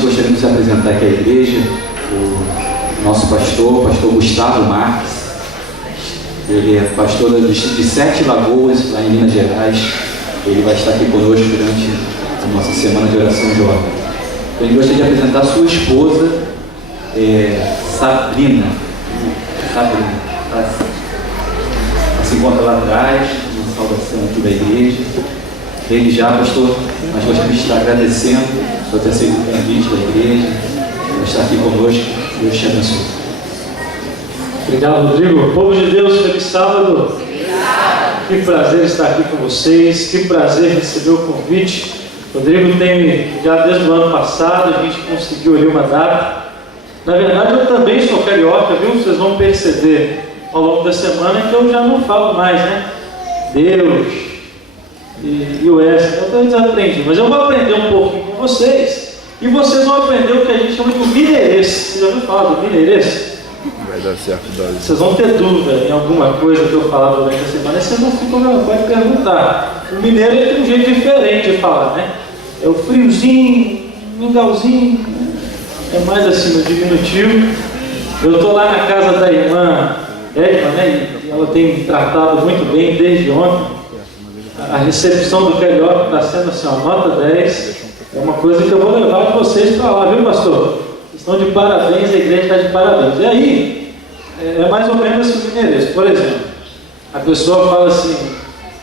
gostaríamos de apresentar aqui a igreja, o nosso pastor Gustavo Marques. Ele é pastor do distrito de Sete Lagoas, lá em Minas Gerais. Ele vai estar aqui conosco durante a nossa semana de oração jovem. Então, ele gostaria de apresentar a sua esposa, Sabrina. Ela se encontra lá atrás, uma saudação aqui da igreja. Desde já, pastor, nós gostaríamos de estar agradecendo por ter aceito o convite da igreja, por estar aqui conosco. Deus te abençoe. Obrigado, Rodrigo. Povo de Deus, feliz sábado. Que prazer estar aqui com vocês, que prazer receber o convite. Rodrigo tem, já desde o ano passado, a gente conseguiu ali uma data. Na verdade, eu também sou carioca, viu? Vocês vão perceber ao longo da semana que eu já não falo mais, né? Deus e o S. Eu desaprendi, mas eu vou aprender um pouquinho com vocês e vocês vão aprender o que a gente chama de mineirês. Você já ouviu falar do mineirês? Vai dar certo, Davi. Vocês vão ter dúvida em alguma coisa que eu falar durante a semana, vocês não ficam, pode perguntar. O mineiro tem um jeito diferente de falar, né? É o friozinho, mingauzinho, é mais assim no diminutivo. Eu estou lá na casa da irmã Edma, né? E ela tem me tratado muito bem desde ontem. A recepção do carioca está sendo assim, ó, nota 10. É uma coisa que eu vou levar vocês para lá, viu, pastor? Estão de parabéns, a igreja está de parabéns. E aí, é mais ou menos assim o mineirês. Por exemplo, a pessoa fala assim,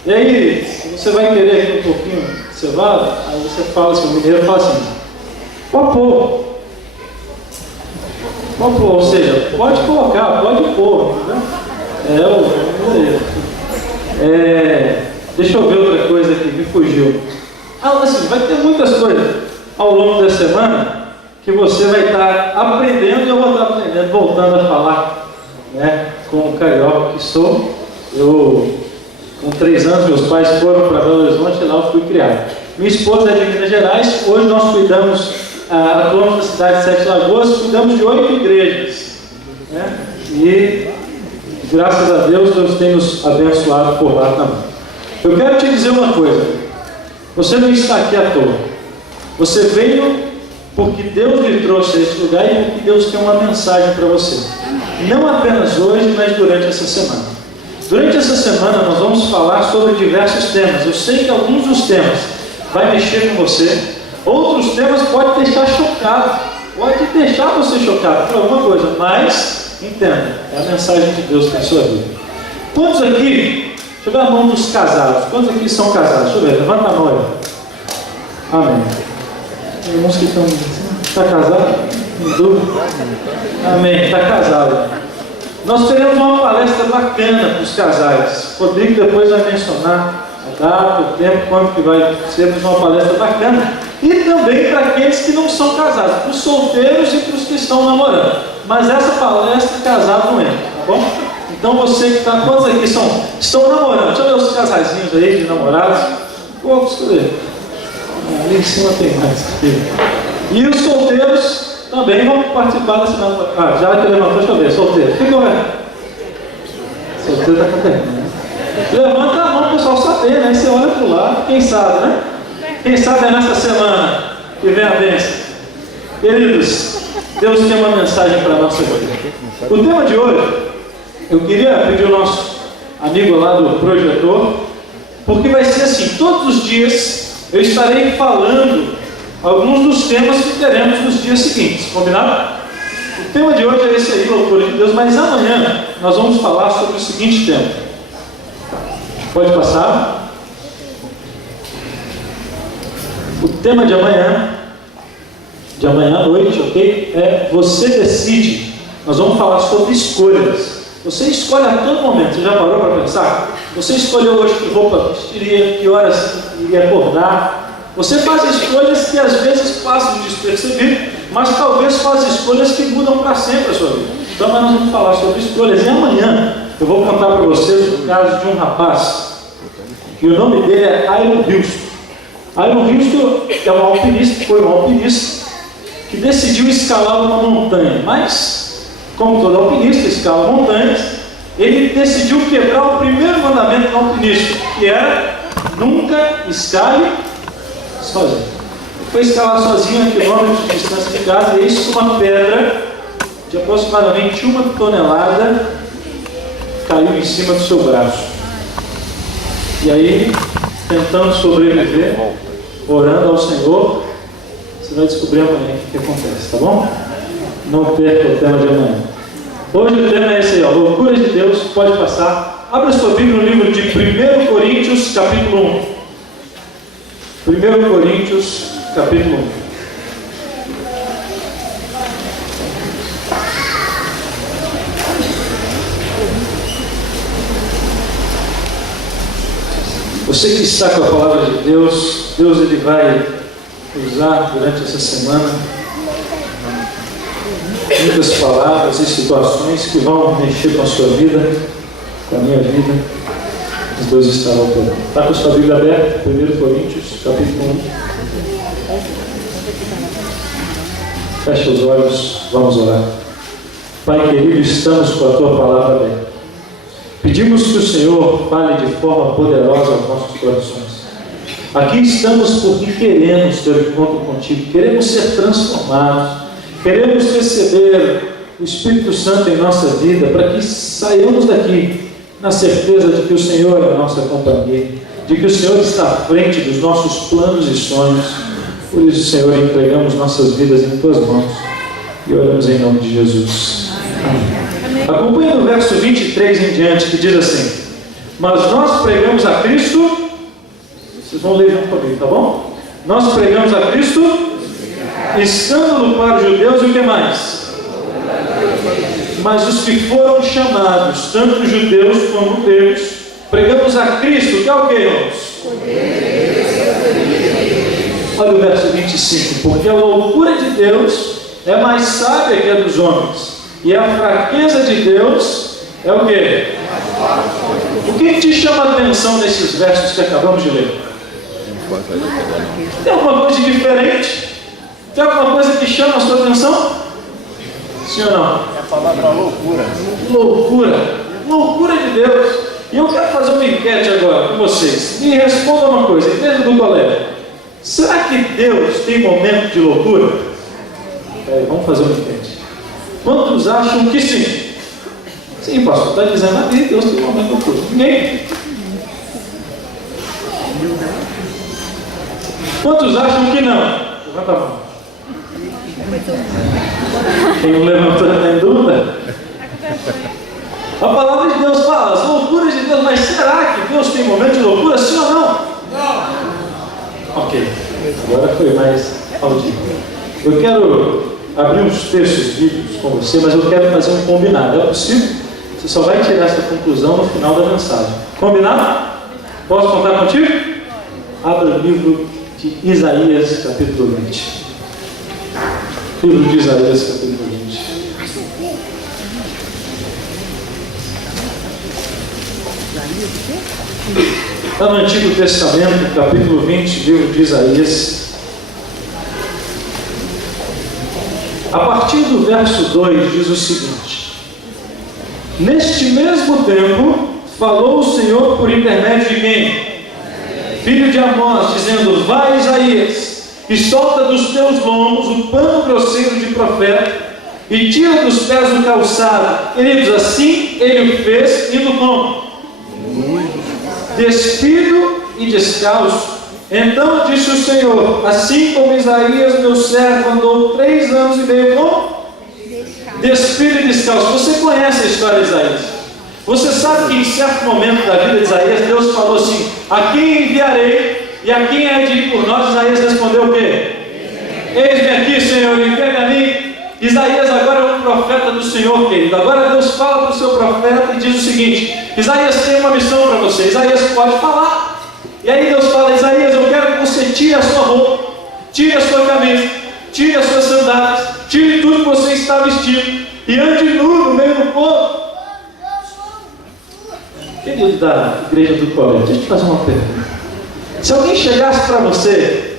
e aí, você vai querer aqui um pouquinho de cevada? Aí você fala assim, o mineiro fala assim, pode pôr. Pode pôr, ou seja, pode colocar, pode pôr. Né? É o mineiro. Deixa eu ver outra coisa aqui, me fugiu. Assim, vai ter muitas coisas ao longo da semana que você vai estar aprendendo e eu vou estar aprendendo, voltando a falar, né, com o carioca que sou. Eu, com 3 anos, meus pais foram para Belo Horizonte e lá eu fui criado. Minha esposa é de Minas Gerais. Hoje nós cuidamos, atuamos na cidade de Sete Lagoas, cuidamos de 8 igrejas, né, e graças a Deus tem nos abençoado por lá também. Eu quero te dizer uma coisa, você não está aqui à toa, você veio porque Deus lhe trouxe a esse lugar e porque Deus tem uma mensagem para você. Não apenas hoje, mas durante essa semana. Durante essa semana nós vamos falar sobre diversos temas. Eu sei que alguns dos temas vai mexer com você, outros temas podem deixar chocado, pode deixar você chocado por alguma coisa, mas entenda, é a mensagem de Deus para a sua vida. Quantos aqui, deixa eu ver a mão dos casados, quantos aqui são casados? Deixa eu ver, levanta a mão aí. Amém. Tem uns que estão... Está casado? Em dúvida? Amém. Está casado. Nós teremos uma palestra bacana para os casais. O Rodrigo depois vai mencionar a data, o tempo, quando que vai ser uma palestra bacana. E também para aqueles que não são casados, para os solteiros e para os que estão namorando. Mas essa palestra casado não entra, tá bom? Então você que está... Quantos aqui estão namorando? Deixa eu ver os casaizinhos aí de namorados. Poucos, cadê? Ali em cima tem mais. E os solteiros também vão participar da semana. Já que levantou, deixa eu ver. Solteiro. Fica correndo. Solteiro está com vergonha, né? Levanta a mão para o pessoal saber, né? Você olha para o lado, quem sabe, né? Quem sabe é nessa semana que vem a bênção. Queridos, Deus tem uma mensagem para a nossa vida. O tema de hoje, eu queria pedir ao nosso amigo lá do projetor, porque vai ser assim, todos os dias eu estarei falando alguns dos temas que teremos nos dias seguintes, combinado? O tema de hoje é esse aí, loucura de Deus, mas amanhã nós vamos falar sobre o seguinte tema. Pode passar? O tema de amanhã à noite, ok? É Você Decide. Nós vamos falar sobre escolhas. Você escolhe a todo momento. Você já parou para pensar? Você escolheu hoje que roupa vestiria, que horas iria acordar. Você faz escolhas que às vezes passam despercebido, mas talvez faz escolhas que mudam para sempre a sua vida. Então nós vamos falar sobre escolhas. E amanhã eu vou contar para vocês o caso de um rapaz, e o nome dele é Iron Houston. Iron Houston é um alpinista, foi um alpinista que decidiu escalar uma montanha, mas, como todo alpinista escala montanhas, ele decidiu quebrar o primeiro mandamento do alpinista, que era nunca escale sozinho. foi escalar sozinho a quilômetros de distância de casa, e isso com uma pedra de aproximadamente 1 tonelada caiu em cima do seu braço. E aí, tentando sobreviver, orando ao Senhor, você vai descobrir amanhã o que acontece, tá bom? Não perca o tema de amanhã. Hoje o tema é esse aí, ó, loucura de Deus. Pode passar. Abra sua Bíblia no livro de 1 Coríntios, capítulo 1. 1 Coríntios, capítulo 1. Você que está com a palavra de Deus, Deus ele vai usar durante essa semana muitas palavras e situações que vão mexer com a sua vida, com a minha vida. Os dois estarão operando. Está com a sua Bíblia aberta? 1 Coríntios, capítulo 1. Feche os olhos, vamos orar. Pai querido, estamos com a Tua palavra aberta. Pedimos que o Senhor fale de forma poderosa aos nossos corações. Aqui estamos porque queremos ter um encontro contigo, queremos ser transformados, queremos receber o Espírito Santo em nossa vida, para que saiamos daqui na certeza de que o Senhor é a nossa companhia, de que o Senhor está à frente dos nossos planos e sonhos. Por isso, Senhor, entregamos nossas vidas em Tuas mãos e oramos em nome de Jesus. Amém. Acompanhe no verso 23 em diante, que diz assim: mas nós pregamos a Cristo. Vocês vão ler junto comigo, tá bom? Nós pregamos a Cristo, escândalo para os judeus e o que mais? Mas os que foram chamados, tanto judeus como gregos, pregamos a Cristo, que é o que, irmãos? Olha o verso 25: porque a loucura de Deus é mais sábia que a dos homens, e a fraqueza de Deus é o quê? O que te chama a atenção nesses versos que acabamos de ler? Tem alguma coisa diferente? Tem alguma coisa que chama a sua atenção? Sim ou não? É a palavra loucura. Loucura. Loucura de Deus. E eu quero fazer uma enquete agora com vocês. Me responda uma coisa, dentro do colégio. Será que Deus tem momento de loucura? Vamos fazer uma enquete. Quantos acham que sim? Sim, pastor, está dizendo aqui, Deus tem momento de loucura. Ninguém? Quantos acham que não? Levanta a mão. Quem não levantou está em dúvida? A palavra de Deus fala as loucuras de Deus, mas será que Deus tem momento de loucura, sim ou não? Não. Ok, agora foi mais audível. Eu quero abrir uns textos bíblicos com você, mas eu quero fazer um combinado. É possível? Você só vai tirar essa conclusão no final da mensagem. Combinado? Posso contar contigo? Abra o livro de Isaías, capítulo 20. Livro de Isaías, capítulo 20. Está no Antigo Testamento, capítulo 20, livro de Isaías. A partir do verso 2 diz o seguinte: neste mesmo tempo falou o Senhor por intermédio de quem? Filho de Amós, dizendo: vai, Isaías, e solta dos teus lombos o pano grosseiro de profeta, e tira dos pés o calçado. Queridos, assim ele o fez, indo como? Despido e descalço. Então disse o Senhor: assim como Isaías, meu servo, andou 3 anos e meio como? Despido e descalço. Você conhece a história de Isaías? Você sabe que em certo momento da vida de Isaías, Deus falou assim: a quem enviarei e a quem é de ir por nós? Isaías respondeu o quê? Eis-me aqui, Senhor, envia-me a mim. Isaías agora é um profeta do Senhor, querido. Agora Deus fala para o seu profeta e diz o seguinte: Isaías tem uma missão para você. Isaías pode falar. E aí Deus fala: Isaías, eu quero que você tire a sua roupa, tire a sua camisa, tire as suas sandálias, tire tudo que você está vestindo e ande nu no meio do povo. Querido da igreja do colégio, deixa eu te fazer uma pergunta. Se alguém chegasse para você,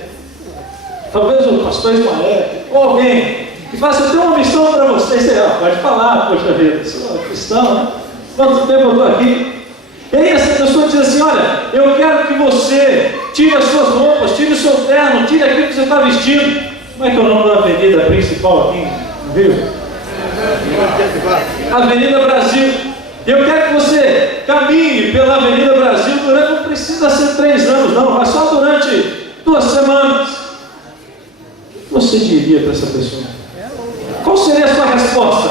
talvez o pastor Ismael ou alguém, e falasse: eu tenho uma missão para você, você pode falar, poxa vida, eu sou cristão, né? Quanto tempo eu estou aqui? E aí essa pessoa diz assim: olha, eu quero que você tire as suas roupas, tire o seu terno, tire aquilo que você está vestindo. Como é que é o nome da avenida principal aqui no Rio? Avenida Brasil. Eu quero que você caminhe pela Avenida Brasil durante, não precisa ser 3 anos não, mas só durante 2 semanas. O que você diria para essa pessoa? Qual seria a sua resposta?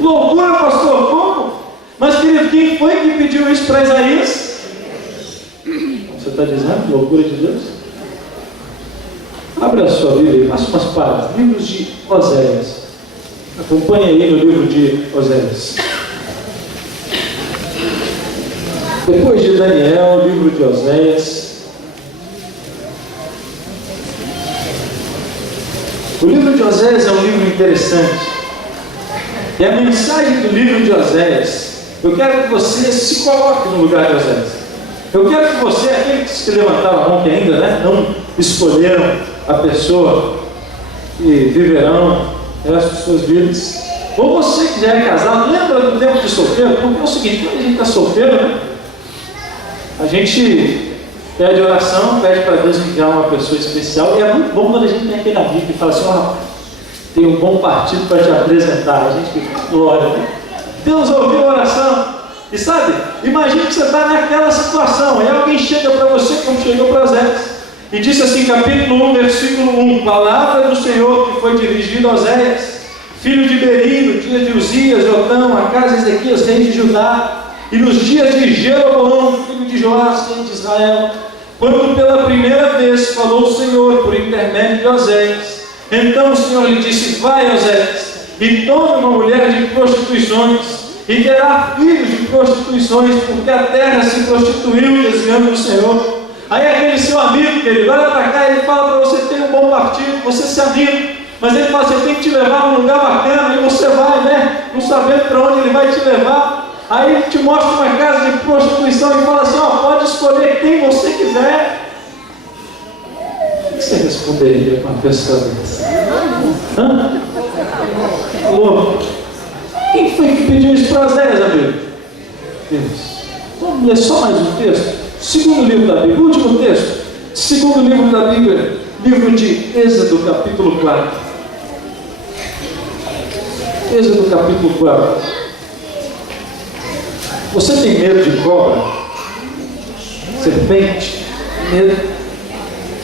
Loucura, pastor, como? Mas querido, quem foi que pediu isso para Isaías? Você está dizendo loucura de Deus? Abra a sua Bíblia e passe umas páginas. Livros de Oséias. Acompanhe aí no livro de Oséias. Depois de Daniel, livro de Oséias. O livro de Oséias é um livro interessante. E a mensagem do livro de Oséias, eu quero que você se coloque no lugar de Oséias. Eu quero que você, aqueles que se levantaram ontem ainda, né, não escolheram a pessoa que viverão o resto de suas vidas. Ou você que já é casado, lembra do tempo de solteiro? Porque é o seguinte, quando a gente está solteiro, né, a gente pede oração, pede para Deus enviar uma pessoa especial. E é muito bom quando a gente tem aquele amigo que fala assim: ó, tem um bom partido para te apresentar. A gente fica com glória, né? Deus ouviu a oração. E sabe, imagine que você está naquela situação, e alguém chega para você, como chegou para Oséias, e disse assim, capítulo 1, versículo 1, palavra do Senhor que foi dirigida a Oséias, filho de Beri, no dia de Uzias, Jotão, Acás, Ezequias, rei de Judá, e nos dias de Jeroboão, filho de Joás, rei de Israel, quando pela primeira vez falou o Senhor por intermédio de Oséias. Então o Senhor lhe disse: vai, Oséias, e tome uma mulher de prostituições, e terá filhos de prostituições, porque a terra se prostituiu, desviando do Senhor. Aí aquele seu amigo, querido, olha para cá e ele fala para você: tem um bom partido, você se anima, mas ele fala: você tem que te levar num lugar bacana, e você vai, né, não sabendo para onde ele vai te levar. Aí ele te mostra uma casa de prostituição e fala assim: ó, pode escolher quem você quiser. O que você responderia com uma pessoa dessa? Hã? Alô? Quem foi que pediu isso para Oséias, amigo? Deus. Vamos ler só mais um texto? Segundo livro da Bíblia, último texto. Segundo livro da Bíblia, livro de Êxodo, capítulo 4. Êxodo, capítulo 4. Você tem medo de cobra? Serpente? Medo.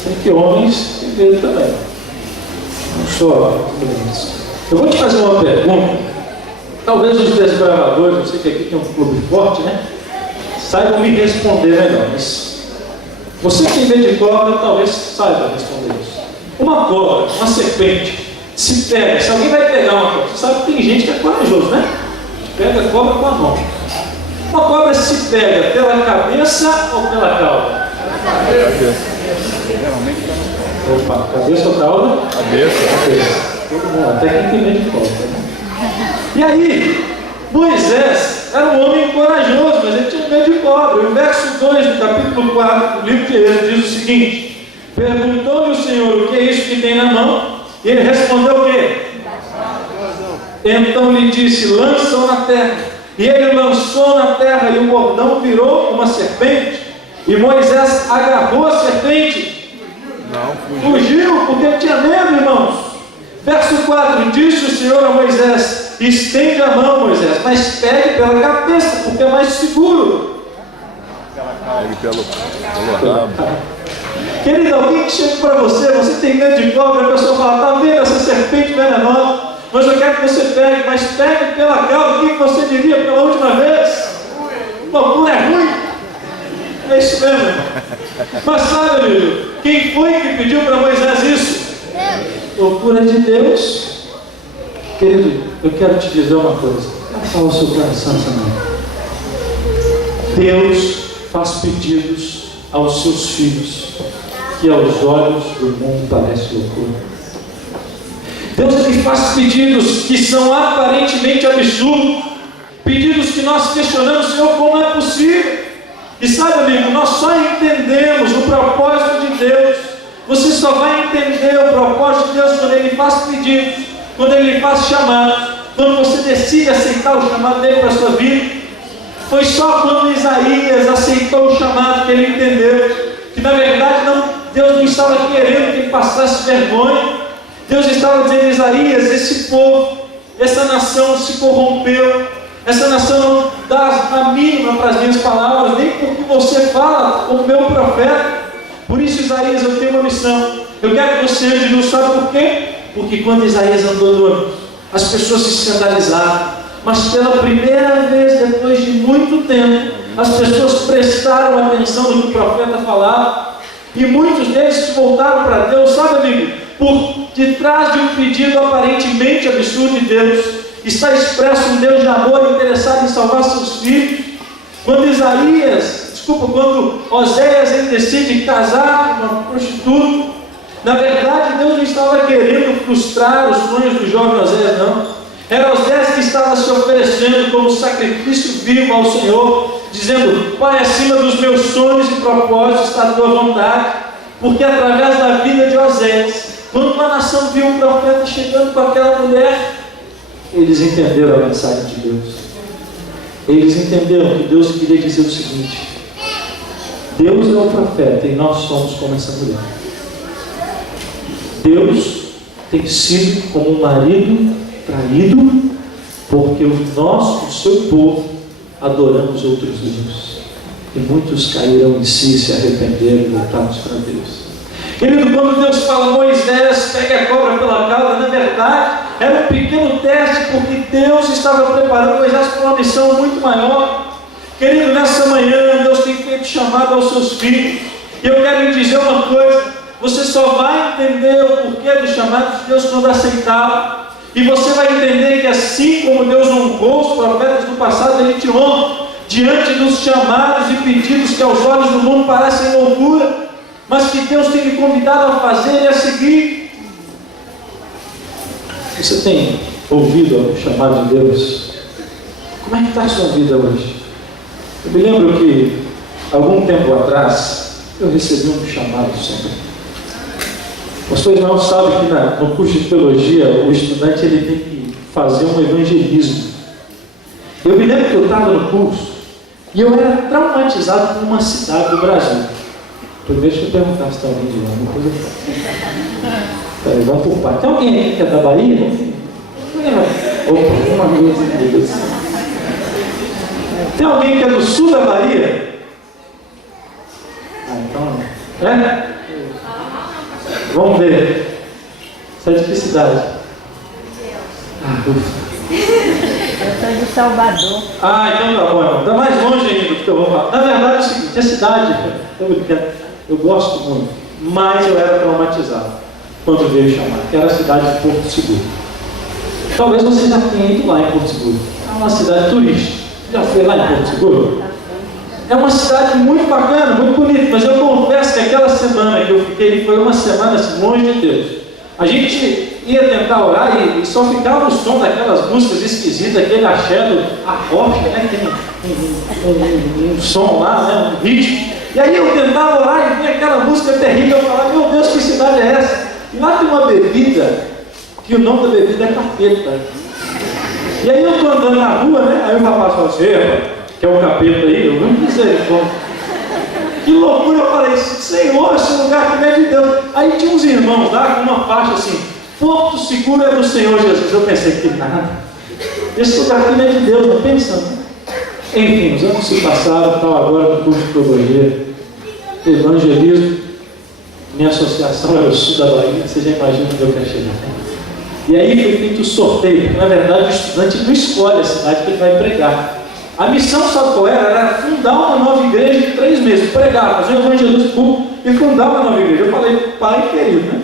Sei que homens têm medo também. Não só mulheres. Eu vou te fazer uma pergunta. Talvez os desbravadores, eu sei que aqui tem um clube forte, né? Saibam me responder melhor. Mas você que tem medo de cobra, talvez saiba responder isso. Uma cobra, uma serpente, se pega. Se alguém vai pegar uma cobra, você sabe que tem gente que é corajoso, né? Pega a cobra com a mão. Uma cobra se pega pela cabeça ou pela cauda? Opa, cabeça ou cauda? Cabeça. Todo mundo, até quem tem medo de cobra, né? E aí, Moisés era um homem corajoso, mas ele tinha medo de cobra. E o verso 2 do capítulo 4 do livro de Êxodo diz o seguinte: perguntou-lhe o Senhor: o que é isso que tem na mão? E ele respondeu o quê? Então lhe disse: lança-o na terra. E ele lançou na terra, e o bordão virou uma serpente. E Moisés agarrou a serpente. Fugiu, porque ele tinha medo, irmãos. Verso 4, disse o Senhor a Moisés: estende a mão, Moisés, mas pegue pela cabeça, porque é mais seguro. Pegue pelo rabo. Querido, alguém que chega para você, você tem medo de cobra, a pessoa fala: está vendo essa serpente venenosa? Mas eu quero que você pegue, mas pegue pela cauda. O que você diria pela última vez? Loucura é ruim. É isso mesmo. Mas sabe, amigo, quem foi que pediu para Moisés isso? Loucura de Deus. Querido, eu quero te dizer uma coisa. Fala o seu coração essa noite. Deus faz pedidos aos seus filhos que aos olhos do mundo parece loucura. Deus ele faz pedidos que são aparentemente absurdos, pedidos que nós questionamos: Senhor, como é possível? E sabe, amigo, nós só entendemos o propósito de Deus. Você só vai entender o propósito de Deus quando Ele faz pedidos, quando Ele faz chamados, quando você decide aceitar o chamado dele para a sua vida. Foi só quando Isaías aceitou o chamado que ele entendeu que na verdade Deus não estava querendo que ele passasse vergonha. Deus estava dizendo: Isaías, esse povo, essa nação se corrompeu, essa nação não dá a mínima para as minhas palavras, nem porque você fala como meu profeta. Por isso, Isaías, eu tenho uma missão. Eu quero que você ande no, sabe por quê? Porque quando Isaías andou no ônibus, as pessoas se escandalizaram. Mas pela primeira vez, depois de muito tempo, as pessoas prestaram atenção no que o profeta falava. E muitos deles se voltaram para Deus, sabe, amigo? Por detrás de um pedido aparentemente absurdo de Deus, está expresso um Deus de amor interessado em salvar seus filhos. Quando Oséias ele decide casar com uma prostituta, na verdade Deus não estava querendo frustrar os sonhos do jovem Oséias, não. Era Oséias que estava se oferecendo como sacrifício vivo ao Senhor, dizendo: Pai, acima dos meus sonhos e propósitos está a tua vontade. Porque através da vida de Oséias, quando uma nação viu um profeta chegando com aquela mulher, eles entenderam a mensagem de Deus. Eles entenderam que Deus queria dizer o seguinte: Deus é o profeta e nós somos como essa mulher. Deus tem sido como um marido traído, porque o seu povo, adoramos outros deuses. E muitos caíram em si, se arrependeram e voltaram para Deus. Querido, quando Deus fala: Moisés, pegue a cobra pela cauda, na verdade, era um pequeno teste, porque Deus estava preparando Moisés para uma missão muito maior. Querido, nessa manhã, Deus tem feito chamado aos seus filhos. E eu quero lhe dizer uma coisa: você só vai entender o porquê do chamado de Deus quando aceitá-lo. E você vai entender que assim como Deus honrou os profetas do passado, Ele te honra diante dos chamados e pedidos que aos olhos do mundo parecem loucura, mas que Deus tem me convidado a fazer e a seguir. Você tem ouvido o chamado de Deus? Como é que está a sua vida hoje? Eu me lembro que, algum tempo atrás, eu recebi um chamado do Senhor. O pastor Ismael sabe que no curso de teologia, o estudante ele tem que fazer um evangelismo. Eu me lembro que eu estava no curso e eu era traumatizado com uma cidade do Brasil. Primeiro, deixa eu perguntar se está alguém de lá. Depois eu falo. Peraí, vamos por parte. Tem alguém aqui que é da Bahia? Opa, uma vez. Tem alguém que é do sul da Bahia? Então, é? Vamos ver. Você é de que cidade? Eu sou de Salvador. Então tá bom, irmão. Está mais longe ainda do que eu vou falar. Na verdade é o seguinte: a cidade, eu gosto muito, mas eu era traumatizado quando veio chamar, que era a cidade de Porto Seguro. Talvez você já tenha ido lá em Porto Seguro. É uma cidade turística. Já foi lá em Porto Seguro? É uma cidade muito bacana, muito bonita, mas eu confesso que aquela semana que eu fiquei, foi uma semana assim, longe de Deus. A gente ia tentar orar e só ficava o som daquelas músicas esquisitas, aquele axé do Arrocha, né? Tem um som lá, né? Um ritmo. E aí eu tentava orar e vinha aquela música terrível, eu falava: meu Deus, que cidade é essa? E lá tem uma bebida, que o nome da bebida é capeta. E aí eu estou andando na rua, né? Aí o rapaz fala assim: que é o capeta aí, eu não dizer como. Que loucura, eu falei: Senhor, esse lugar que não é de Deus. Aí tinha uns irmãos lá com uma faixa assim: Porto Seguro é do Senhor Jesus. Eu pensei: que nada, esse lugar que não é de Deus, não pensando. Enfim, os anos se passaram, estava agora no curso de teologia, evangelismo. Minha associação era o sul da Bahia, você já imagina onde eu quero chegar. E aí foi feito o sorteio, porque na verdade o estudante não escolhe a cidade que ele vai pregar. A missão, sabe qual era? Era fundar uma nova igreja em 3 meses, pregar, fazer um evangelismo público e fundar uma nova igreja. Eu falei: pai querido, né?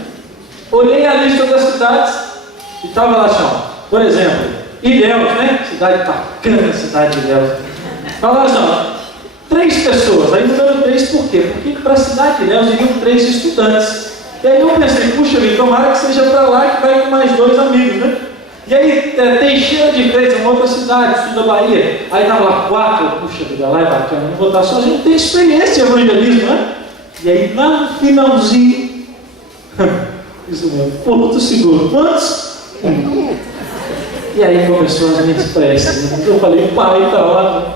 Olhei a lista das cidades e estava lá, assim, por exemplo, Ilhéus, né? Cidade bacana, cidade de Ilhéus. Falava assim: 3 pessoas. Aí número 3 por quê? Porque para a cidade de Ilhéus iriam 3 estudantes. E aí eu pensei: puxa vida, tomara que seja para lá que vai com mais 2 amigos, né? E aí Teixeira de Freitas, uma outra cidade, sul da Bahia. Aí estava lá 4, puxa vida, lá é bacana, não vou estar sozinho, tem experiência em evangelismo, né? E aí lá no finalzinho, isso mesmo, Porto Seguro, quantos? E aí começou as minhas preces, né? Eu falei: pai, tá ótimo.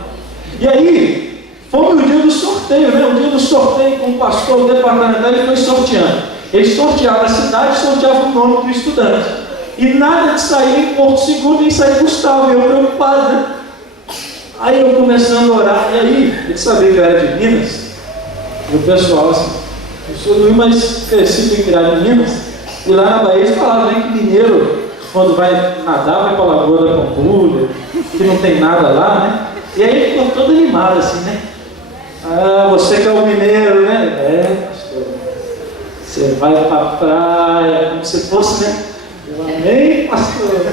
E aí, foi o dia do sorteio, né? O dia do sorteio com o pastor departamental, ele foi sorteando. Ele sorteava a cidade, sorteava o nome do estudante. E nada de sair em Porto Seguro, nem sair Gustavo, eu preocupado, né? Aí eu começando a orar, e aí, ele sabia que eu era de Minas, e o pessoal assim, eu sou do Rio, mas cresci e criado em Minas, e lá na Bahia eles falavam, né, que mineiro, quando vai nadar, vai para a Lagoa da Pampulha, que não tem nada lá, né? E aí ele ficou todo animado assim, né? Ah, você que é o mineiro, né? É, pastor. Você vai para a praia, como se fosse, né? Eu amei, pastor.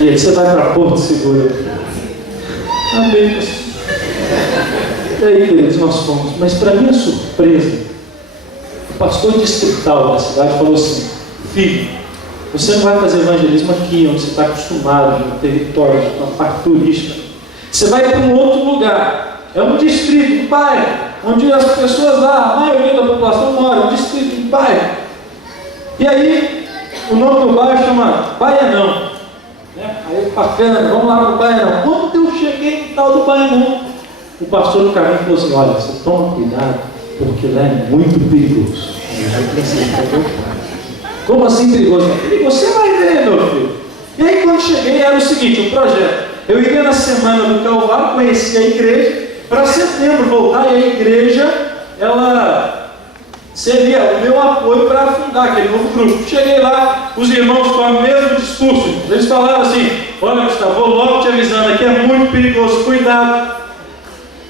E aí, você vai para Porto Seguro. Amém, pastor. E aí, queridos, nós fomos. Mas para minha surpresa, o pastor distrital da cidade falou assim: filho, você não vai fazer evangelismo aqui, onde você está acostumado, no território, na parte turística. Você vai para um outro lugar. É um distrito, um bairro, onde as pessoas lá, a maioria da população mora, um distrito, um bairro. E aí, o nome do bairro chama Baianão. Né? Aí, bacana, vamos lá para o Baianão. Quando eu cheguei no tal do Baianão, o pastor do caminho falou assim: olha, você toma cuidado, porque lá é muito perigoso. Como assim perigoso? Você vai ver, meu filho. E aí, quando cheguei, era o seguinte, o projeto. Eu iria na semana do Calvário, conhecer a igreja, para setembro voltar, e a igreja, ela seria o meu apoio para fundar aquele novo grupo. Cheguei lá, os irmãos com o mesmo discurso, eles falaram assim: olha, Gustavo, vou logo te avisando, aqui é muito perigoso, cuidado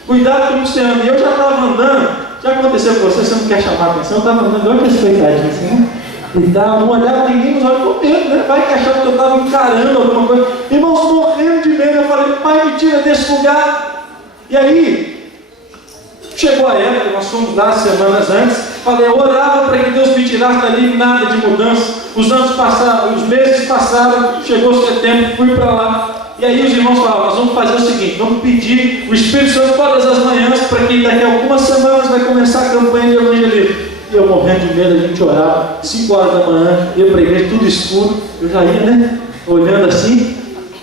com o você anda. E eu já estava andando, já aconteceu com você não quer chamar a atenção, eu estava andando, olha que respeitadinho assim, né? E tal, não olhava ninguém nos olhos com medo, né? Vai que achava que eu estava encarando alguma coisa. Irmãos, morrendo de medo, eu falei: pai, me tira desse lugar. E aí, chegou a época, nós fomos lá semanas antes, falei, eu orava para que Deus me tirasse dali, nada de mudança. Os anos passaram, os meses passaram, chegou setembro, fui para lá. E aí os irmãos falaram: nós vamos fazer o seguinte, vamos pedir o Espírito Santo todas as manhãs, para que daqui a algumas semanas vai começar a campanha de evangelismo. E eu morrendo de medo, a gente orava, 5 horas da manhã, ia para a igreja, tudo escuro, eu já ia, né, olhando assim.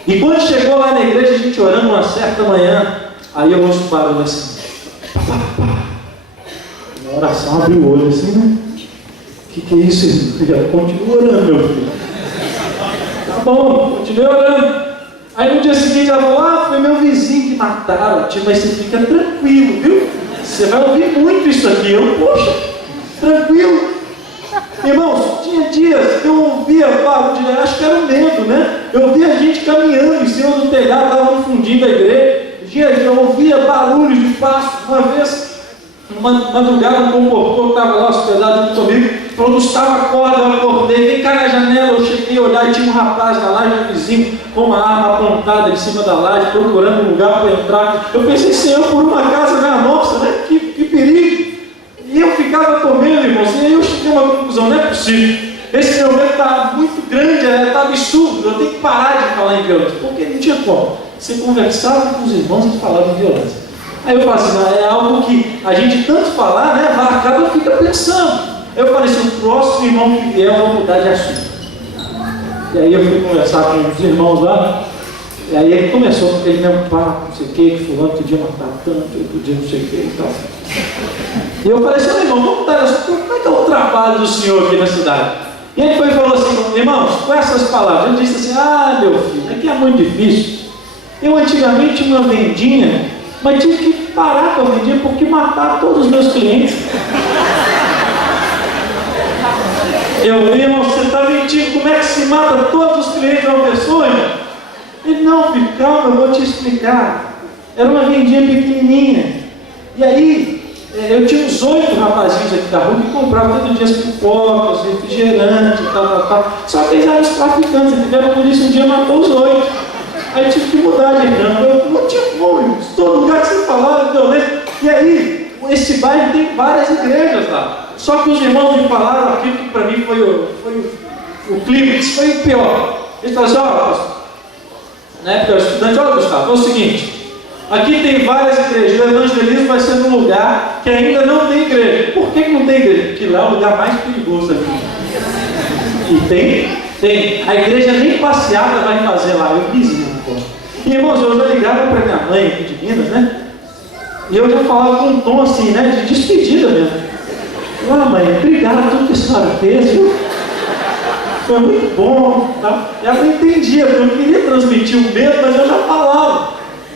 E quando chegou lá na igreja, a gente orando uma certa manhã, aí eu ouço um barulho assim, pá, pá, pá. Na oração, abri o olho assim, né? O que é isso, irmão? Continua orando, meu filho. Tá bom, continue orando. Aí no dia seguinte ela falou: ah, foi meu vizinho que mataram. Mas você fica tranquilo, viu? Você vai ouvir muito isso aqui. Eu, poxa, tranquilo. Irmãos, tinha dias que eu ouvia barulho, acho que era o medo, né? Eu ouvia gente caminhando em cima do telhado, estava no fundinho da igreja. Eu ouvia barulhos de passos. Uma vez, numa madrugada, um comportor que estava lá hospedado junto comigo falou: Gustavo, acorda, eu acordei, vem cá na janela. Eu cheguei a olhar e tinha um rapaz na laje, um vizinho, com uma arma apontada em cima da laje, procurando um lugar para entrar. Eu pensei: Senhor, por uma casa minha nossa, né? Que perigo! E eu ficava com medo, irmãos, e aí eu cheguei a uma conclusão: não é possível. Esse meu medo está muito grande, está absurdo, eu tenho que parar de falar em violência, porque não tinha como. Você conversava com os irmãos e falava em violência. Aí eu falei assim: é algo que a gente tanto falar, né, acaba fica pensando. Eu falei assim: o próximo irmão que vier, eu vou mudar de assunto. E aí eu fui conversar com os irmãos lá, e aí ele começou com aquele mesmo papo, não sei o que fulano podia matar tanto, eu podia não sei o que e tal. E eu falei assim: irmão, vamos mudar de assunto, como é que é o trabalho do senhor aqui na cidade? E ele foi e falou assim: irmãos, com essas palavras, ele disse assim: ah, meu filho, aqui é muito difícil. Eu antigamente tinha uma vendinha, mas tive que parar com a vendinha porque mataram todos os meus clientes. Eu, irmão, você está mentindo, como é que se mata todos os clientes de uma pessoa, irmão? Ele: não, filho, calma, eu vou te explicar. Era uma vendinha pequenininha. E aí, eu tinha uns 8 rapazinhos aqui da rua que compravam todo dia as pipocas, refrigerante, tal. Só que eles eram os traficantes, tiveram por isso, um dia matou os 8. Aí eu tive que mudar de campo. Eu não tinha como, todo lugar que você falava, violência. E aí, esse bairro tem várias igrejas lá. Só que os irmãos me falaram aquilo que para mim foi o clímax, foi o pior. Eles falaram assim: ó, na época eu era estudante, olha, Gustavo, é o seguinte, aqui tem várias igrejas, o evangelismo vai ser num lugar que ainda não tem igreja. Por que não tem igreja? Porque lá é o lugar mais perigoso aqui. E tem. A igreja nem passeada vai fazer lá. Eu disse: pô, E, irmãos, eu já ligava para minha mãe aqui de Minas, né? E eu já falava com um tom assim, né? De despedida mesmo. Ah, mãe, obrigado por tudo que a senhora fez, viu? Foi muito bom. Tá? E ela não entendia, porque eu não queria transmitir o medo, mas eu já falava.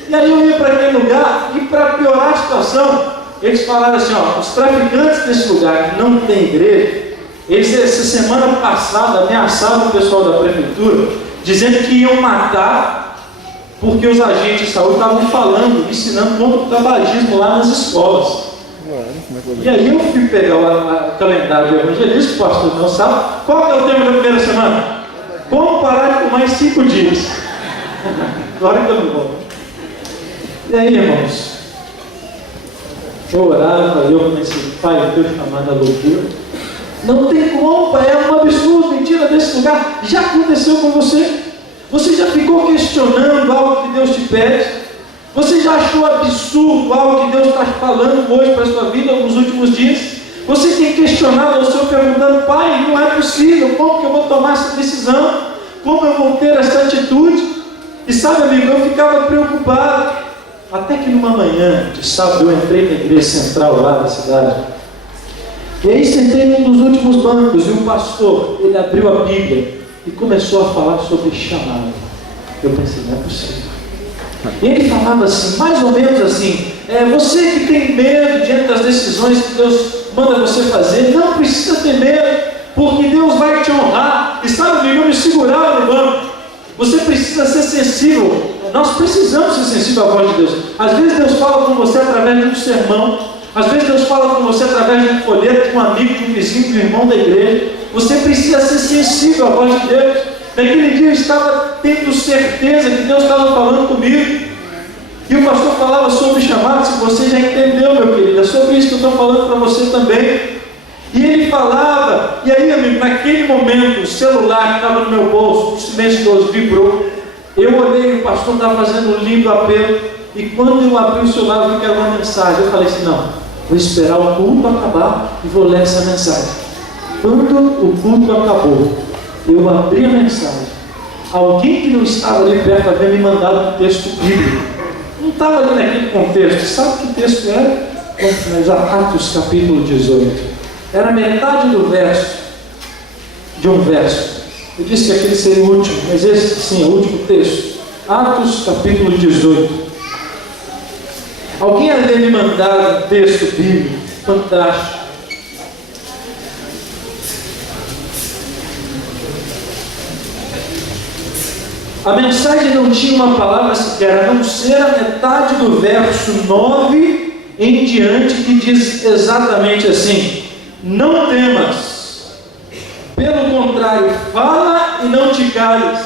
E aí eu ia para aquele lugar, e para piorar a situação, eles falaram assim, ó, os traficantes desse lugar que não tem igreja, eles essa semana passada ameaçaram o pessoal da prefeitura, dizendo que iam matar, porque os agentes de saúde estavam falando, ensinando contra o tabagismo lá nas escolas. E aí eu fui pegar o calendário de evangelista, o pastor não sabe. Qual é o tema da primeira semana? Como parar de fumar em 5 dias. Agora que eu não vou. E aí, irmãos? Eu orava, eu comecei, pai, eu estou chamando a loucura. Não tem como, pai, é um absurdo, mentira desse lugar. Já aconteceu com você? Você já ficou questionando algo que Deus te pede? Você já achou absurdo algo que Deus está falando hoje para a sua vida, nos últimos dias? Você tem questionado ao Senhor perguntando, pai, não é possível, como que eu vou tomar essa decisão? Como eu vou ter essa atitude? E sabe, amigo, eu ficava preocupado. Até que numa manhã de sábado eu entrei na igreja central lá da cidade. E aí sentei num dos últimos bancos e o pastor, ele abriu a Bíblia e começou a falar sobre chamado. Eu pensei, não é possível. E ele falava assim, mais ou menos assim, você que tem medo diante das decisões que Deus manda você fazer, não precisa ter medo, porque Deus vai te honrar. E sabe, amigo, eu me segurava no banco. Você precisa ser sensível. Nós precisamos ser sensíveis à voz de Deus. Às vezes Deus fala com você através de um sermão. Às vezes Deus fala com você através de um folheto, de um amigo, de um vizinho, de um irmão da igreja. Você precisa ser sensível à voz de Deus. Naquele dia eu estava tendo certeza que Deus estava falando comigo. E o pastor falava sobre chamados, que você já entendeu, meu querido. É sobre isso que eu estou falando para você também. E ele falava, e aí, amigo, naquele momento, o celular que estava no meu bolso, o silencioso vibrou. Eu olhei, o pastor estava fazendo um lindo apelo. E quando eu abri o celular, eu vi que era uma mensagem. Eu falei assim, não, vou esperar o culto acabar e vou ler essa mensagem. Quando o culto acabou, eu abri a mensagem. Alguém que não estava ali perto havia me mandado um texto bíblico. Não estava ali naquele contexto. Sabe que texto era? Vamos finalizar. Atos capítulo 18. Era metade do verso, de um verso. Eu disse que aquele seria o último, mas esse sim é o último texto. Atos capítulo 18. Alguém havia me mandado um texto bíblico fantástico. A mensagem não tinha uma palavra sequer, a não ser a metade do verso 9 em diante, que diz exatamente assim: não temas, pelo contrário, fala e não te cales,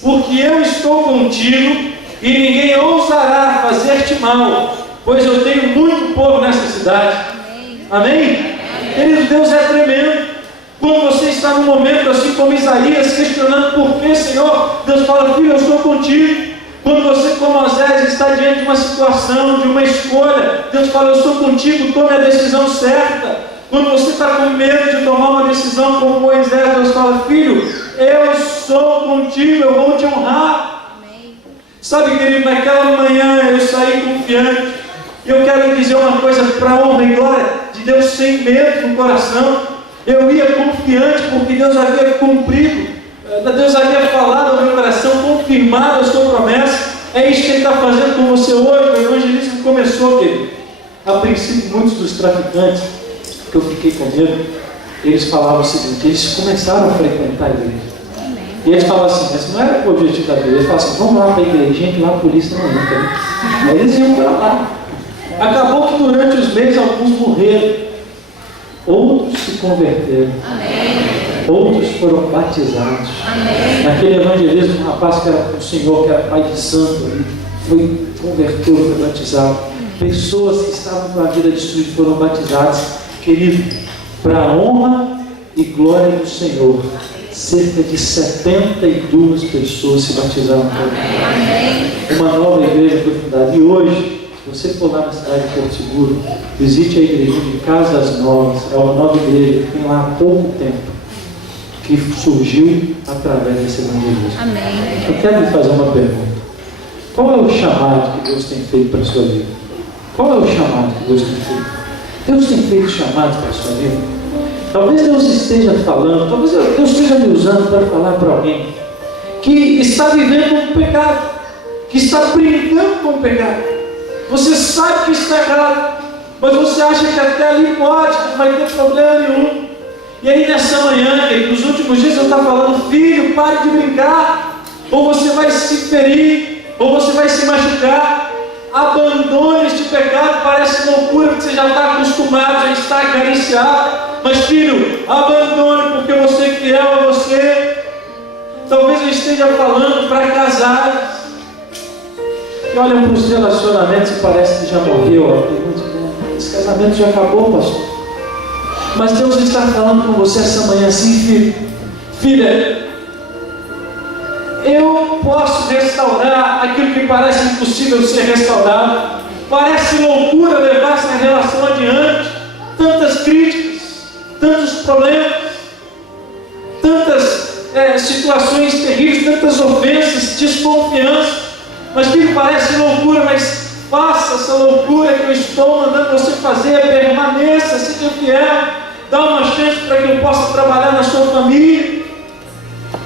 porque eu estou contigo e ninguém ousará fazer-te mal, pois eu tenho muito povo nessa cidade. Amém? Querido, Deus é tremendo. Quando você está num momento assim como Isaías, questionando por que, Senhor, Deus fala, filho, eu estou contigo. Quando você, como Moisés, está diante de uma situação, de uma escolha, Deus fala, eu estou contigo, tome a decisão certa. Quando você está com medo de tomar uma decisão como Moisés, Deus fala, filho, eu sou contigo, eu vou te honrar. Amém. Sabe, querido, naquela manhã eu saí confiante. E eu quero dizer uma coisa para a honra e glória de Deus, sem medo no coração. Eu ia confiante porque Deus havia cumprido, Deus havia falado ao meu coração, confirmado a sua promessa. É isso que Ele está fazendo com você hoje. O evangelismo começou, querido. A princípio, muitos dos traficantes, que eu fiquei com medo, eles falavam o seguinte, eles começaram a frequentar a igreja. E eles falavam assim, mas não era o objetivo da igreja. Eles falavam assim, vamos lá para a igreja, gente, lá a polícia não entra. Né? Aí eles iam para lá. Acabou que durante os meses alguns morreram. Outros se converteram. Amém. Outros foram batizados. Amém. Naquele evangelismo, um rapaz que era o Senhor, que era pai de santo, foi converteu, foi batizado. Pessoas que estavam com a vida destruída foram batizadas. Querido, para a honra e glória do Senhor, cerca de 72 pessoas se batizaram. Amém. Uma nova igreja foi fundada. E hoje, se você for lá na cidade de Porto Seguro, visite a igreja de Casas Novas. É uma nova igreja que tem lá há pouco tempo, que surgiu através desse evangelismo. Amém. Eu quero lhe fazer uma pergunta. Qual é o chamado que Deus tem feito para a sua vida? Qual é o chamado que Deus tem feito? Deus tem feito chamados para a sua vida. Talvez Deus esteja falando, talvez Deus esteja me usando para falar para alguém que está vivendo um pecado, que está brincando com o pecado. Você sabe que está errado, mas você acha que até ali pode, não vai ter problema nenhum. E aí nessa manhã, nos últimos dias eu estava falando, filho, pare de brincar, ou você vai se ferir, ou você vai se machucar. Abandone este pecado, parece loucura, porque você já está acostumado, já está acariciado. Mas filho, abandone, porque eu vou ser fiel a você. Talvez eu esteja falando para casais que olham para os relacionamentos e parece que já morreu, tem muito tempo. Esse casamento já acabou, pastor. Mas Deus está falando com você essa manhã assim, filho. Filha, eu posso restaurar aquilo que parece impossível ser restaurado. Parece loucura levar essa relação adiante. Tantas críticas, tantos problemas, tantas situações terríveis, tantas ofensas, desconfiança. Mas filho, parece loucura, mas faça essa loucura que eu estou mandando você fazer, permaneça, seja fiel, dá uma chance para que eu possa trabalhar na sua família.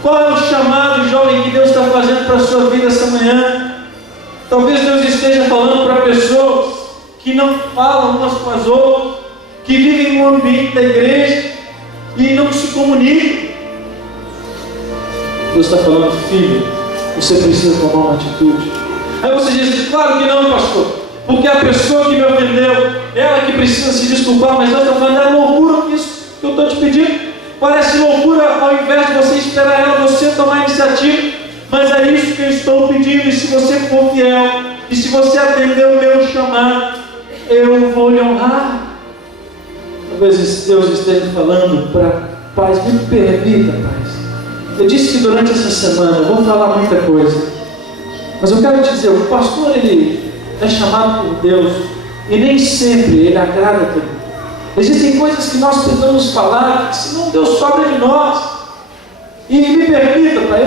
Qual é o chamado, jovem, que Deus está fazendo para a sua vida essa manhã? Talvez Deus esteja falando para pessoas que não falam umas com as outras, que vivem no ambiente da igreja e não se comunicam. Deus está falando, filho, você precisa tomar uma atitude. Aí você diz, claro que não, pastor, porque a pessoa que me ofendeu, ela que precisa se desculpar, mas Deus está falando, é loucura isso que eu estou te pedindo. Parece loucura, ao invés de você esperar ela, você tomar a iniciativa, mas é isso que eu estou pedindo. E se você for fiel, e se você atender o meu chamado, eu vou lhe honrar. Talvez Deus esteja falando para pais, me permita, pais. Eu disse que durante essa semana eu vou falar muita coisa, mas eu quero te dizer, o pastor ele é chamado por Deus e nem sempre ele agrada a todo mundo. Existem coisas que nós precisamos falar, que senão Deus sobra de nós. E me permita, pai,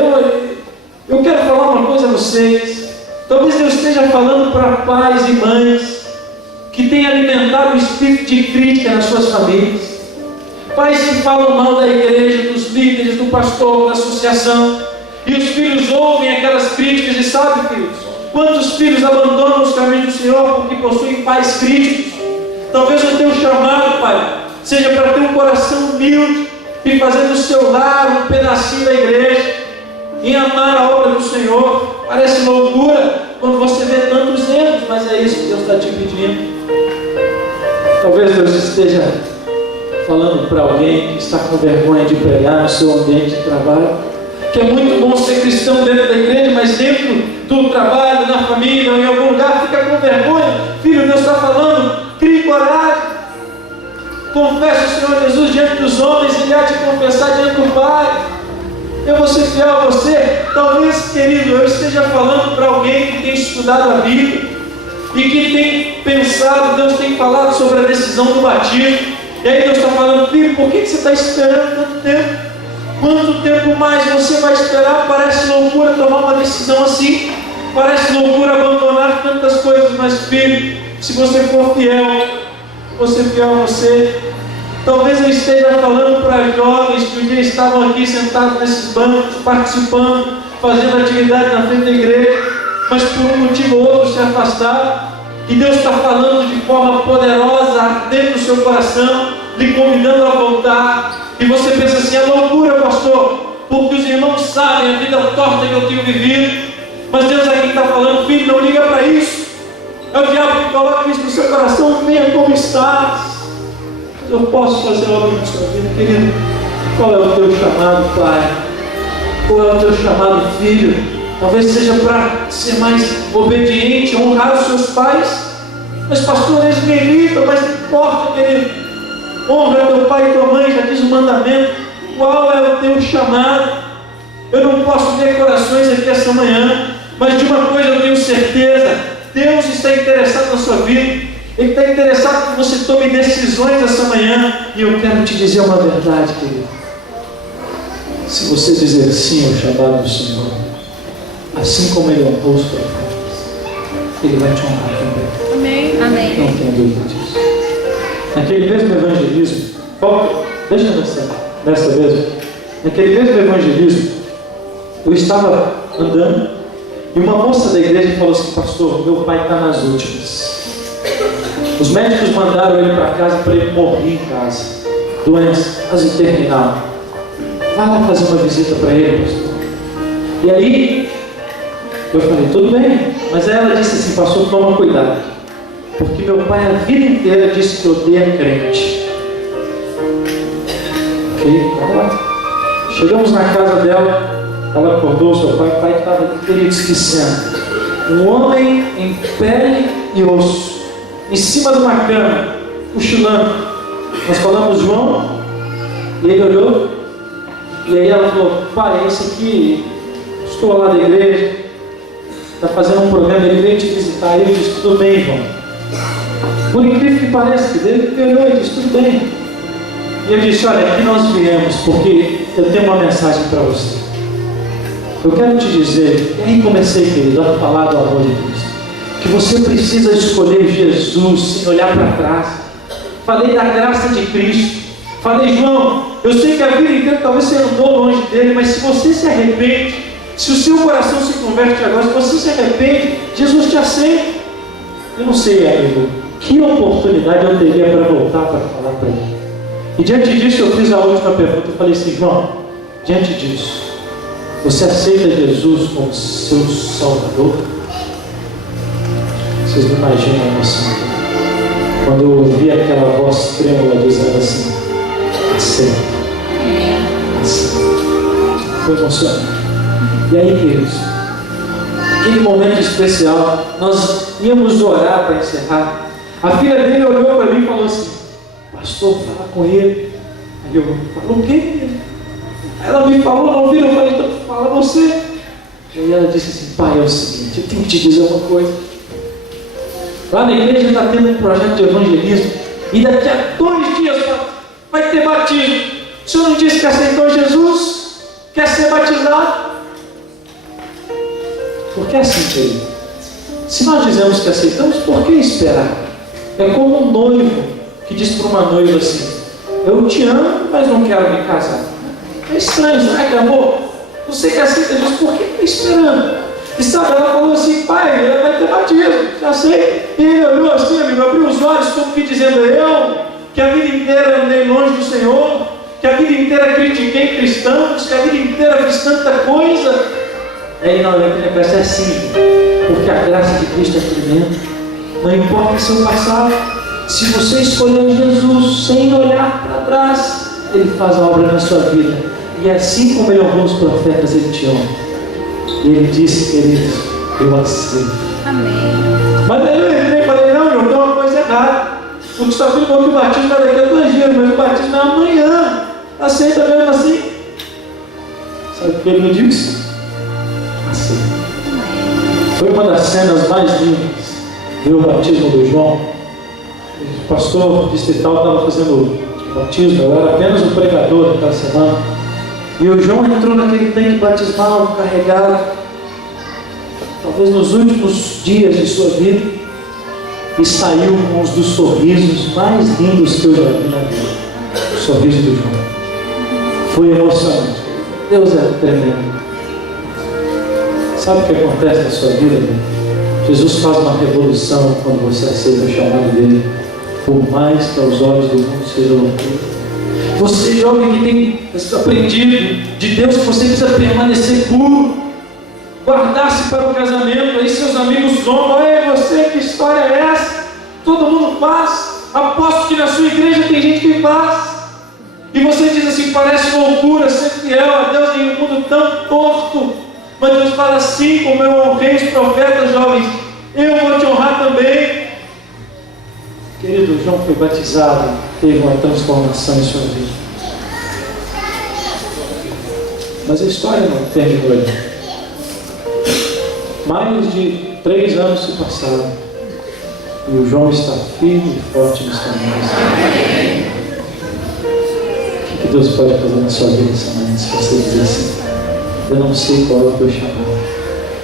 eu quero falar uma coisa a vocês. Talvez Deus esteja falando para pais e mães que têm alimentado o espírito de crítica nas suas famílias. Pais que falam mal da igreja, dos líderes, do pastor, da associação. E os filhos ouvem aquelas críticas e sabem, filhos, quantos filhos abandonam os caminhos do Senhor porque possuem pais críticos. Talvez o teu chamado, pai, seja para ter um coração humilde e fazer do seu lar um pedacinho da igreja, em amar a obra do Senhor. Parece loucura quando você vê tantos erros, mas é isso que Deus está te pedindo. Talvez Deus esteja falando para alguém que está com vergonha de pregar no seu ambiente de trabalho, que é muito bom ser cristão dentro da igreja, mas dentro do trabalho, na família, ou em algum lugar, fica com vergonha. Filho, Deus está falando, crie coragem, confesse o Senhor Jesus diante dos homens, Ele há de confessar diante do Pai. Eu vou ser fiel a você. Talvez, querido, eu esteja falando para alguém que tem estudado a Bíblia e que tem pensado, Deus tem falado sobre a decisão do batismo. E aí Deus está falando, filho, por que você está esperando tanto tempo? Quanto tempo mais você vai esperar? Parece loucura tomar uma decisão assim. Parece loucura abandonar tantas coisas, mas filho, se você for fiel, você fiel a você. Talvez eu esteja falando para jovens que um dia estavam aqui sentados nesses bancos, participando, fazendo atividade na frente da igreja, mas por um motivo ou outro se afastaram. E Deus está falando de forma poderosa dentro do seu coração, lhe convidando a voltar. E você pensa assim, é loucura, pastor, porque os irmãos sabem a vida torta que eu tenho vivido. Mas Deus aqui está falando, filho, não liga para isso. É o diabo que coloca isso no seu coração, venha como estás. Mas eu posso fazer algo na sua vida, querido. Qual é o teu chamado, pai? Qual é o teu chamado, filho? Talvez seja para ser mais obediente, honrar os seus pais. Mas pastor, eles me irritam, mas não importa, querido. Honra teu pai e tua mãe, já diz o mandamento. Qual é o teu chamado? Eu não posso ver corações aqui essa manhã, mas de uma coisa eu tenho certeza: Deus está interessado na sua vida. Ele está interessado que você tome decisões essa manhã. E eu quero te dizer uma verdade, querido. Se você dizer sim ao chamado do Senhor, assim como Ele honrou os profetas, Ele vai te honrar também. Amém. Amém. Não tenha dúvida disso. Naquele mesmo evangelismo, deixa dessa vez, naquele mesmo evangelismo, eu estava andando e uma moça da igreja falou assim: pastor, meu pai está nas últimas. Os médicos mandaram ele para casa para ele morrer em casa. Doença quase terminal. Vai lá fazer uma visita para ele, pastor. E aí, eu falei, tudo bem. Mas aí ela disse assim: pastor, toma cuidado. Porque meu pai a vida inteira disse que odeia crente. Ok? Vamos lá. Chegamos na casa dela, ela acordou seu pai, o pai estava querido esquecendo. Um homem em pele e osso, em cima de uma cama, cochilando. Nós falamos João, e ele olhou, e aí ela falou: pai, esse aqui, estou lá da igreja, está fazendo um programa, ele veio te visitar. E eu disse: tudo bem, João. Por incrível que pareça, ele olhou e disse: tudo bem. E eu disse: olha, aqui nós viemos porque eu tenho uma mensagem para você. Eu quero te dizer, e aí comecei, querido, a falar do amor de Cristo, que você precisa escolher Jesus sem olhar para trás. Falei da graça de Cristo. Falei: João, eu sei que a vida inteira talvez você andou longe dele, mas se você se arrepende, se o seu coração se converte agora, se você se arrepende, Jesus te aceita. Eu não sei, amigo, que oportunidade eu teria para voltar para falar para ele. E diante disso eu fiz a última pergunta. Eu falei assim: João, diante disso, você aceita Jesus como seu Salvador? Vocês não imaginam a emoção. Quando eu ouvi aquela voz trêmula dizendo assim: aceita. Foi emocionante. E aí, queridos, aquele momento especial, nós íamos orar para encerrar. A filha dele olhou para mim e falou assim: pastor, fala com ele. Aí eu falei: o quê? Ela me falou, não ouviram? Eu falei: então fala você. Aí ela disse assim: pai, é o seguinte, eu tenho que te dizer uma coisa. Lá na igreja está tendo um projeto de evangelismo e daqui a 2 dias vai ter batismo. O senhor não disse que aceitou Jesus? Quer ser batizado? Por que assim, querido? Se nós dizemos que aceitamos, por que esperar? É como um noivo que diz para uma noiva assim: eu te amo, mas não quero me casar. É estranho, não é que amor? Você que aceita Jesus, por que está esperando? E sabe, ela falou assim: pai, vai ter batismo, já sei. E ele olhou assim, amigo, abriu os olhos, como que dizendo: eu, que a vida inteira andei longe do Senhor, que a vida inteira critiquei cristãos, que a vida inteira fiz tanta coisa. Aí não, ele pensa assim: porque a graça de Cristo é tremenda. Não importa o seu passado, se você escolher Jesus sem olhar para trás, Ele faz a obra na sua vida. E assim como Ele honrou os profetas, Ele te honra. E Ele disse: queridos, eu aceito. Amém. Mas aí eu entrei e falei: não, João, tem uma coisa errada. O que só filho falou que o batismo é daqui a 2 dias, mas o batismo é amanhã. Aceita mesmo assim? Sabe o que ele me disse? Aceita. Foi uma das cenas mais lindas. Viu o batismo do João? O pastor distrital estava fazendo o batismo, eu era apenas um pregador naquela semana. E o João entrou naquele tanque batismal carregado, talvez nos últimos dias de sua vida, e saiu com um dos sorrisos mais lindos que eu já vi na vida. O sorriso do João. Foi emocionante. Deus é tremendo. Sabe o que acontece na sua vida, meu? Jesus faz uma revolução quando você aceita o chamado dele, por mais que aos olhos do mundo seja loucura. Você, jovem, que tem aprendido de Deus que você precisa permanecer puro, guardar-se para o casamento. Aí seus amigos zombam: ei, você, que história é essa? Todo mundo faz. Aposto que na sua igreja tem gente que faz. E você diz assim: parece loucura ser fiel a Deus em um mundo tão torto. Mas Deus fala: assim como eu honrei os profetas, jovens, eu vou te honrar também. Querido, João foi batizado, teve uma transformação em sua vida. Mas a história não terminou aí. Mais de 3 anos se passaram e o João está firme e forte nos caminhos. O que Deus pode fazer na sua vida essa manhã, se você dizer assim: eu não sei qual é o teu chamado,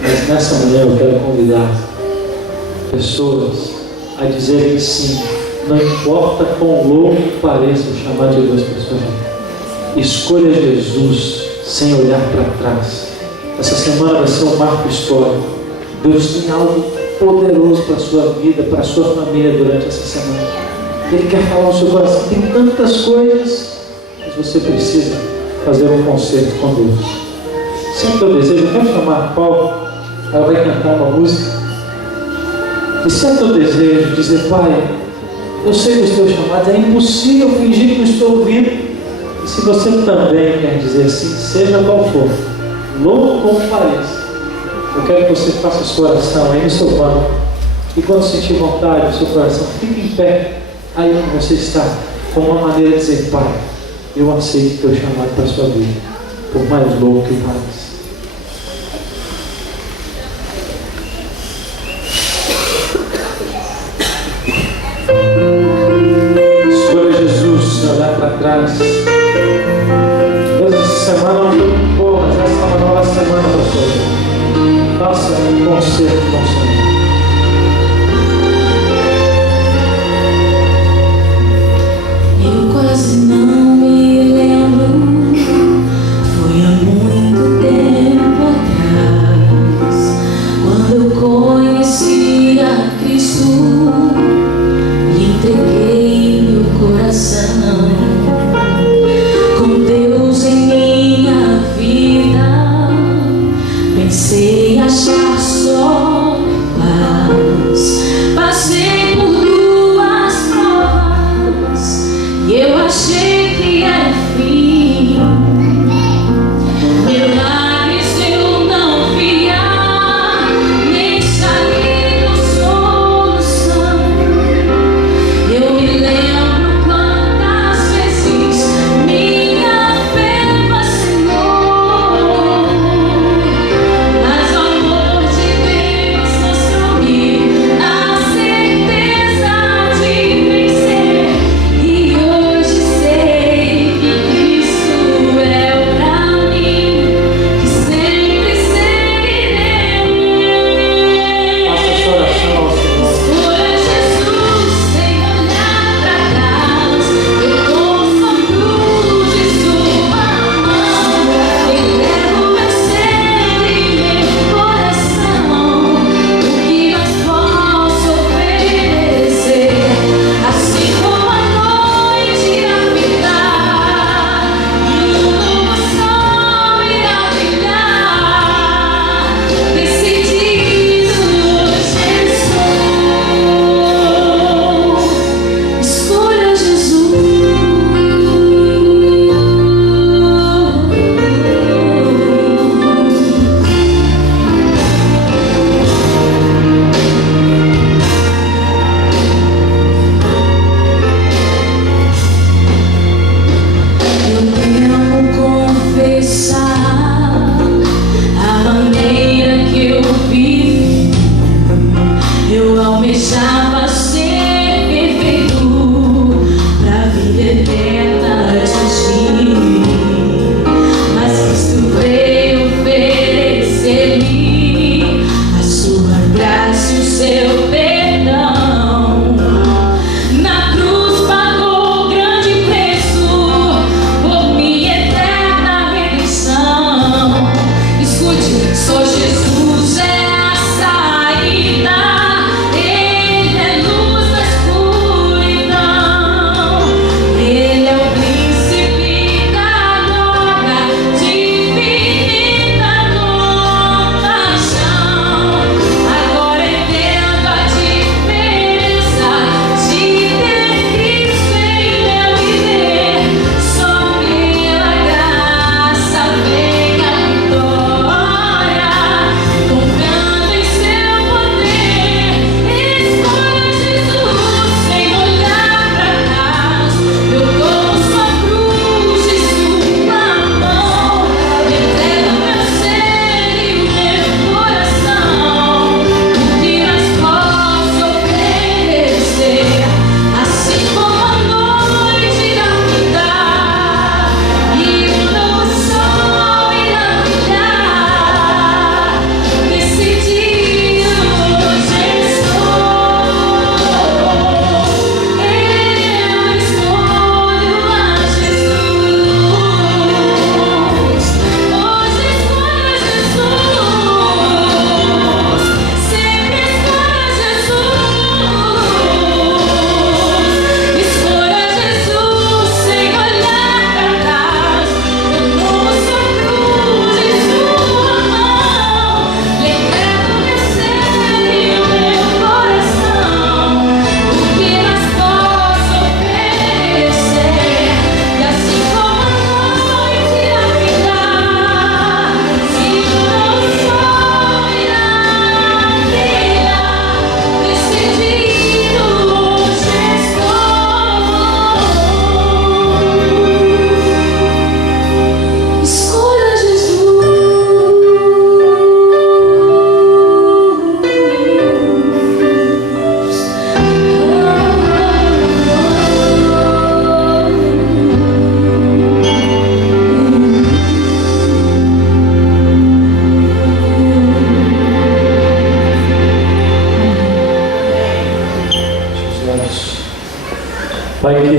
mas nessa manhã eu quero convidar pessoas a dizerem sim, não importa quão louco pareça o chamado de Deus para a sua vida. Escolha Jesus sem olhar para trás. Essa semana vai ser um marco histórico. Deus tem algo poderoso para a sua vida, para a sua família durante essa semana. Ele quer falar no seu coração. Tem tantas coisas, mas você precisa fazer um concerto com Deus. Sempre eu desejo, eu quero chamar a Paulo, ela vai cantar uma música. E sempre eu desejo dizer: Pai, eu sei dos teus chamados, é impossível fingir que não estou ouvindo. E se você também quer dizer assim, seja qual for, louco como pareça, eu quero que você faça a sua oração aí no seu banco. E quando sentir vontade no seu coração, fique em pé, aí onde você está, com uma maneira de dizer: Pai, eu aceito o teu chamado para a sua vida, por mais louco que pareça. Escolha Jesus sem olhar para trás. Deus, essa semana não foi muito boa, mas essa é uma nova semana para a sua vida. Faça um concerto com o Senhor. Eu quase não me lembro, foi há muito tempo.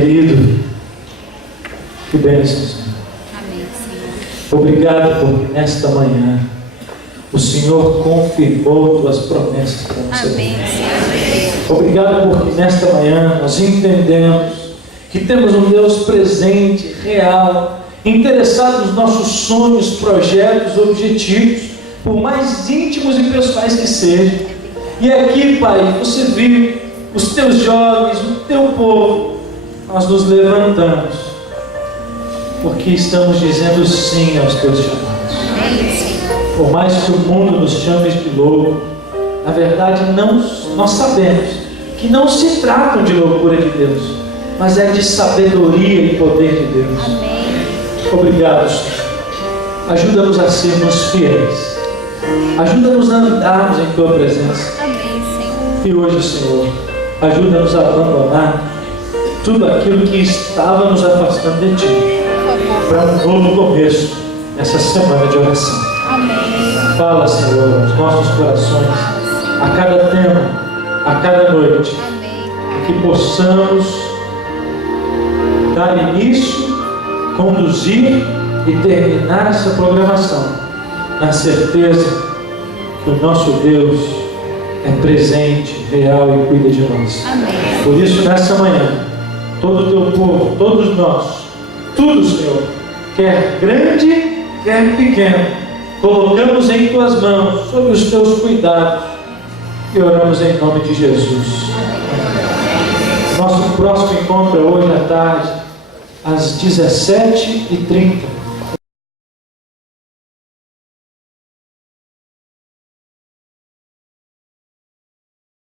querido, que bênção, Senhor. Amém, Senhor. Obrigado porque nesta manhã o Senhor confirmou tuas promessas para nós. Amém, Senhor. Obrigado porque nesta manhã nós entendemos que temos um Deus presente, real, interessado nos nossos sonhos, projetos, objetivos, por mais íntimos e pessoais que sejam. E aqui, Pai, você viu os teus jovens, o teu povo, nós nos levantamos, porque estamos dizendo sim aos teus chamados. Amém, Senhor. Por mais que o mundo nos chame de louco, na verdade nós sabemos que não se tratam de loucura de Deus, mas é de sabedoria e poder de Deus. Amém. Obrigado, Senhor. Ajuda-nos a sermos fiéis. Ajuda-nos a andarmos em tua presença. Amém, Senhor. E hoje, Senhor, ajuda-nos a abandonar tudo aquilo que estava nos afastando de Ti, para um novo começo nessa semana de oração. Amém. Fala, Senhor, aos nossos corações, a cada tema, a cada noite, Amém. que possamos dar início, conduzir e terminar essa programação, na certeza que o nosso Deus é presente, real e cuida de nós. Amém. Por isso, nessa manhã, todo o teu povo, todos nós, tudo, Senhor, quer grande, quer pequeno, colocamos em tuas mãos, sob os teus cuidados, e oramos em nome de Jesus. Nosso próximo encontro é hoje à tarde, às 17h30.